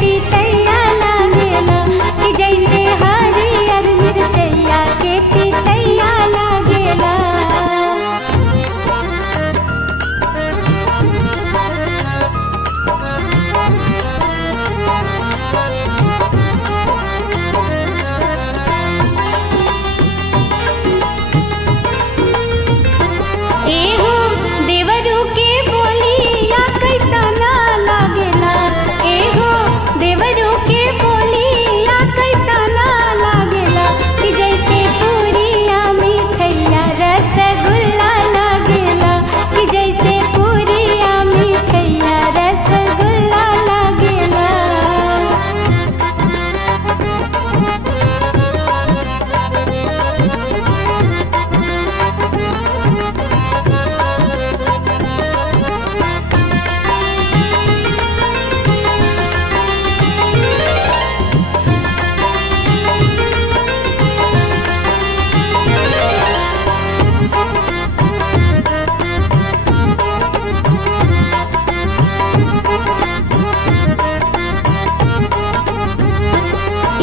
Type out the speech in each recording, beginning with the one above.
तीतैया लागेला कि जैसे हरियर मिरचैया के तीतैया लागेला। एहो देवरू के बोलिया कैसा ना लागेला, एहो देवरू के बोलिया कैसा ना लागेला कि जैसे पूरिया मिठैया रसगुल्ला लागेला कि जैसे पूरिया मिठैया रसगुल्ला लागेला।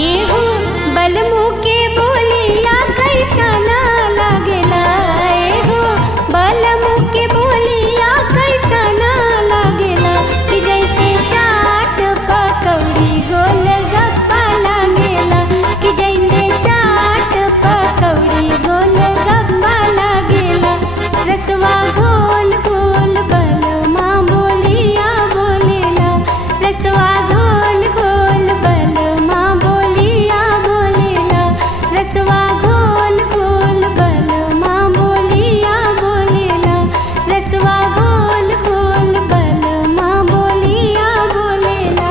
एहो बलमू के बोलिया कैसा ना लागेला, एहो बलमू के बोलिया कैसा ना लागेला कि जैसे चाट पकौड़ी गोलगप्पा लागेला कि जैसे चाट पकौड़ी गोलगप्पा लागेला। रसवा गोल गोल बलमा बोलिया बोलेला, रसवा गोल गोल बलमा बोलिया बोलेला, रसवा गोल गोल बलमा बोलिया बोलेला, रसवा गोल गोल बलमा बोलिया बोलेला।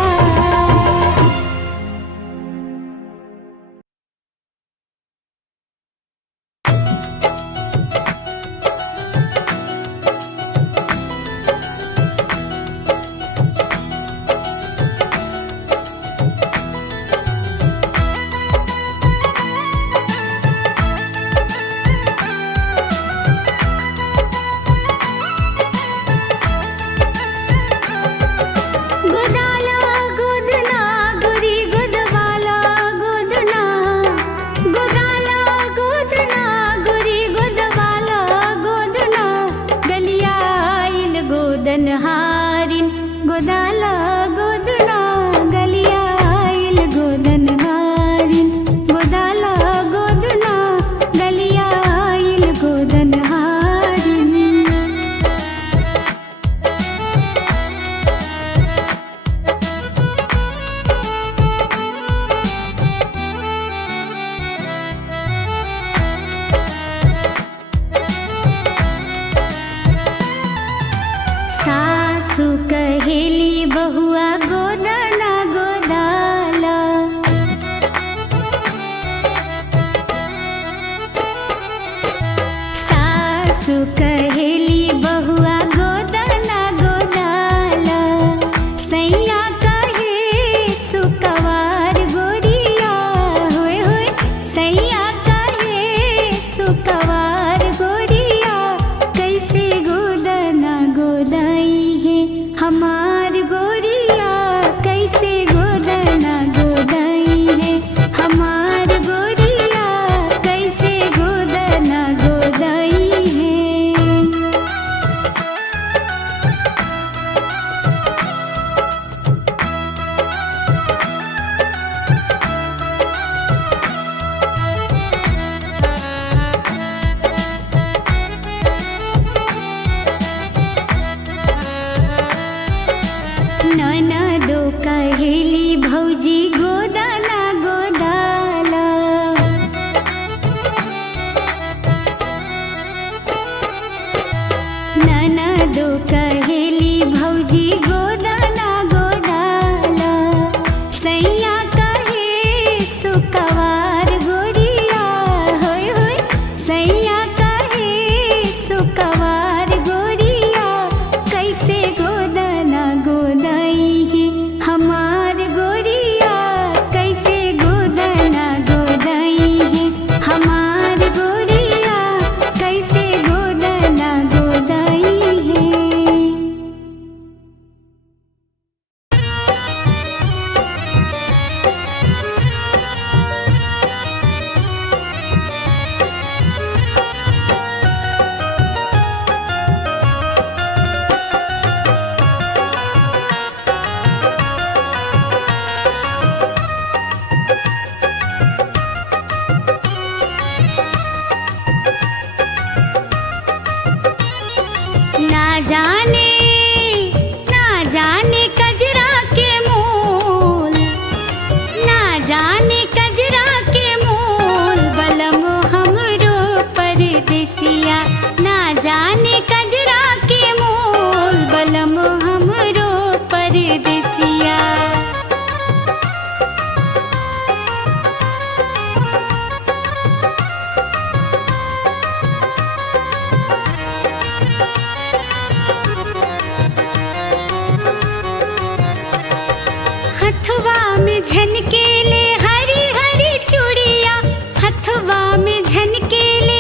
झनकेले हरी हरी चूड़िया हथवा में झनकेले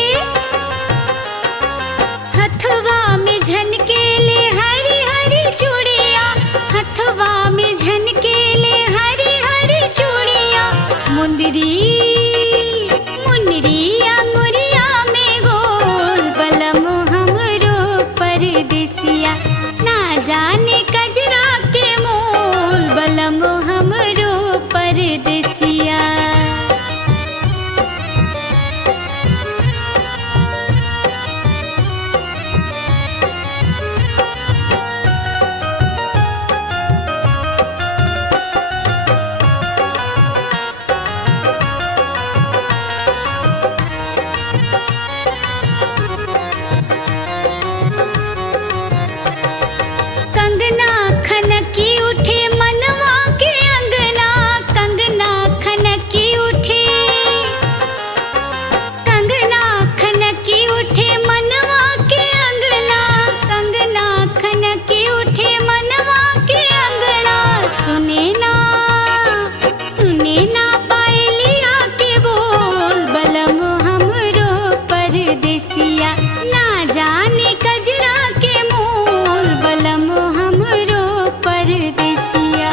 हथवा में झनकेले हरी हरी चूड़िया हथवा में झनकेले हरी हरी चूड़िया मुंदरी मुंदरी अंगुरिया में गोल बलम हमरो परदेसिया ना जाने कजरा के मोल बलम हमरो परदेसिया। कंगना खनकी उठे मनवा के अंगना कंगना खनकी उठे कंगना खनकी उठे मनवा के अंगना कंगना खनकी उठे मनवा के अंगना सुने ना पायलिया के बोल बलम हमरो परदेसिया ना जाने कजरा के मोल बलम हमरो परदेसिया।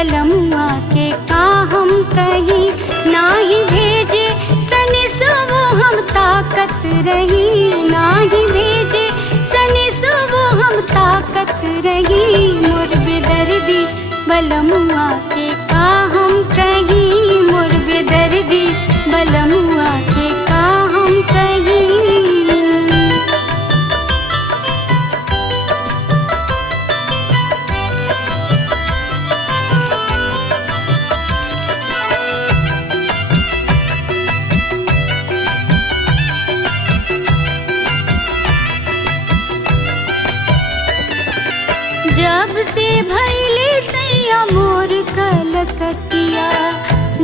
बलमुआ के का हम कही, नाही भेजे सनिस वो हम ताकत रही, नाही भेजे सनिस वो हम ताकत रही। मोर बेदर्दी बलमुआ के का हम कही, मोर बेदर्दी बलमुआ के का हम कही। जब से भैले सैया मोर कलकतिया,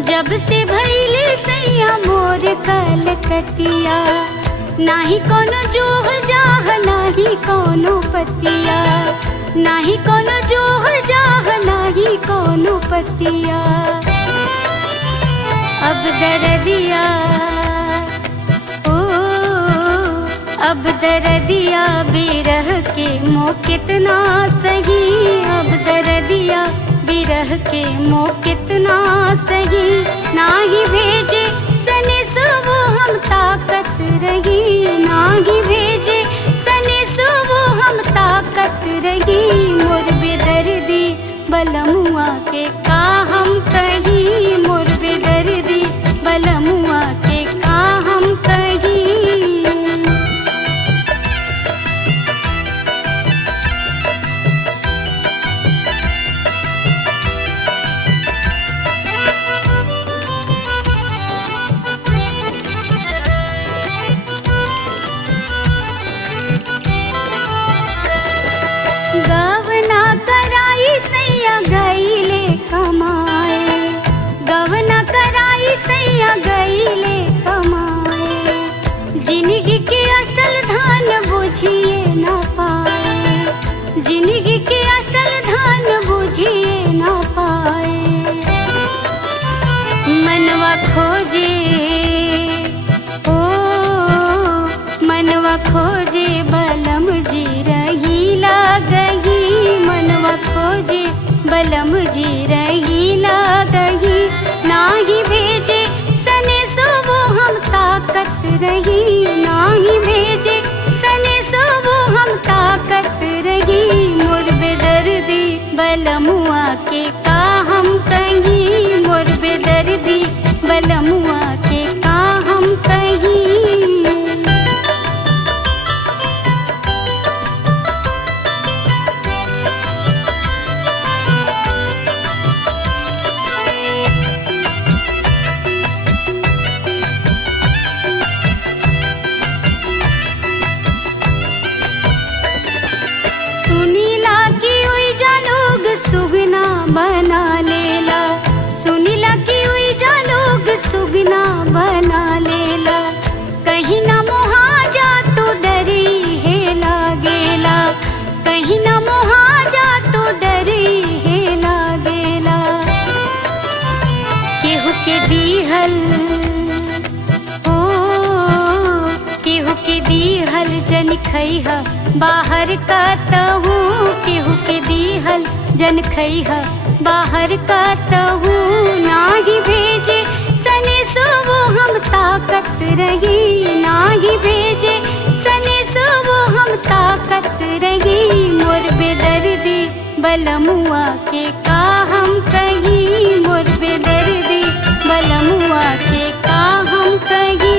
जब से भैले सैया मोर कलकतिया, नाही कोनो जोह जाह नाही कोनो पतिया, नाही कोनो जोह जाह नाही कोनो पतिया। अब दर्दिया अब दर्दिया बिरह के मोह कितना सही, अब दर्दिया बिरह के मोह कितना सही। नाही भेजे सनिस वो हम ताकत रही, नाही भेजे सनिस वो हम ताकत रही। मोर बेदर्दी बलमुआ के का हम कही, मोर बेदर्दी बलमुआ के का हम कही। गवना कराई सैया गईले कमाए, गवना कराई सैया गईले कमाए। जिंदगी के असल धान बुझिए न पाए, जिंदगी के असल धान बुझिए न पाए। मनवा खोजे मनवा खोजे बलम जी रही लागही, मनवा खोजे बलम जी रही लागही। नाही भेजे सनिस वो हम ताकत रही, नाही भेजे सनिस वो हम ताकत रही। मोर बेदर्दी बलमुआ के का हम कही, मोर बेदर्दी बलमुआ के का हम कही। सुगना बना लेला, सुनीला की हुई जा लोग सुगना बना लेला। कहीं ना मोहा जा तो डरी है लागेला, कहीं ना मोहा जा तो डरी है लागेला। केहू के दीहल केहू के दीहल जन खैहा बाहर का तहू, केहू के दीहल जन खैहा बाहर का तहू। नाही भेजे सनिस वो हम ताकत रही, नाही भेजे सनिस वो हम ताकत रही। मोर बेदर्दी बलमुआ के का हम कही, मोर बेदर्दी बलमुआ के का हम कही।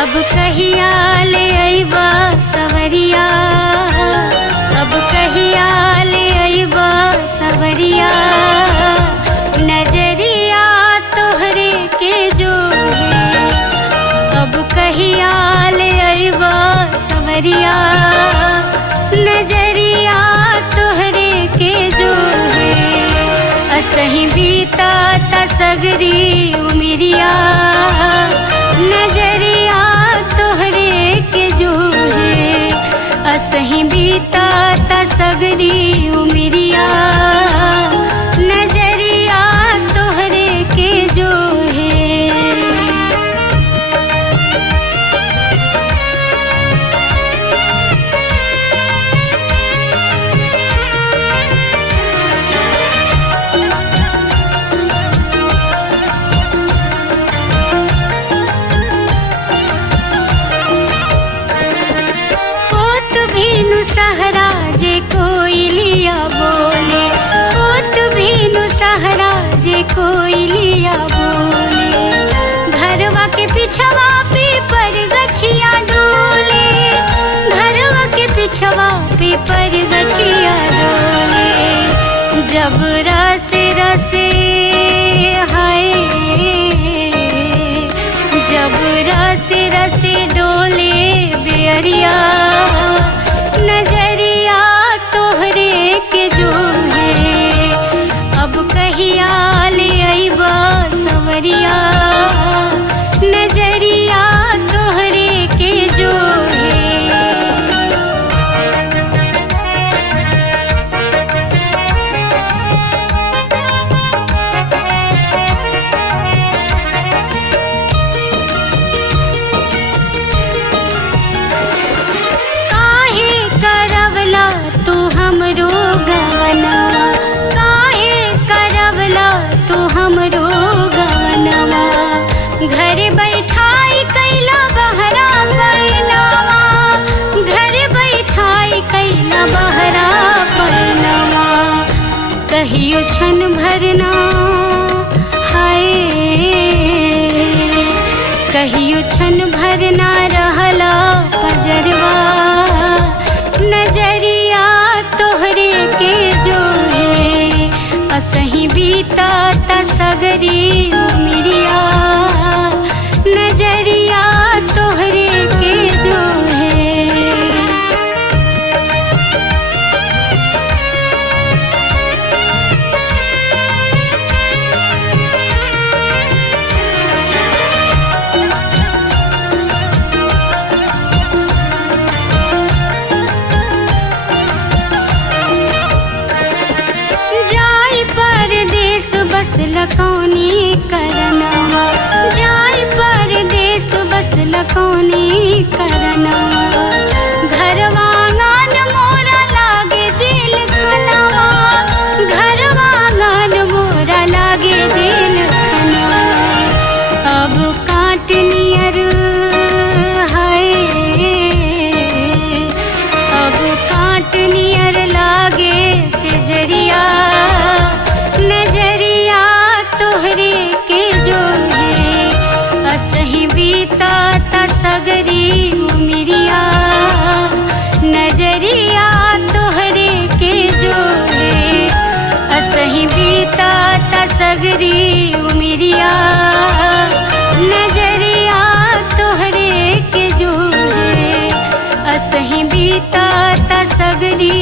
अब कहिया ले अइबा सवरिया, अब कहिया ले अइबा सवरिया। नजरिया तोहरे के जो है, अब कहिया ले अइबा सवरिया। नजरिया तोहरे के जो है, असही बीता तसगरी उमिरिया। नजरिया तोहरे तोहरी उमरिया नजरिया तोहरे के जो है। होत भीनु सहरा जे कोयलिया बोले, होत भीनु सहरा जे कोयलिया बोले, घरवा के पिछवा पे पर गछिया डोले, घरवा के पिछवा पे पर गछिया डोले, जब रसे रसे हाय, जब रसे रसे डोले बेरिया नजरिया तोहरे के जो है। अब कहिया ले अइबा सवरिया नजरिया तोहरे के जो है। काहे करवला तू हमरो गवनवा, काहे करवला तू हमरो गवनवा, घर बैठाई कैला बहरा पैनवा, घर बैठाई कैला बहरा पैनवा, कहियो क्षण भरना हाय, कहियो क्षण भरना रहला पजरवा नजरिया तोहरे के जो है। असही बीता ता सगरी उमरिया नजरिया तोहरे के जो है। जाय परदेस बसल कौनी करनवा, जाय परदेस बसल कौनी करनवा, घरवा आंगन मोरा लागे जेल खनवा, घरवा आंगन मोरा लागे जेल खनवा, अब काट नियर हाय, अब काट नियर लागे से जरिया नजरिया तोहरे के जो है। असही बीता ता सगरी उमरिया नजरिया तोहरे के जो है। असही बीता ता सगरी उमरिया नजरिया तोहरे के जो है। असही बीता ता सगरी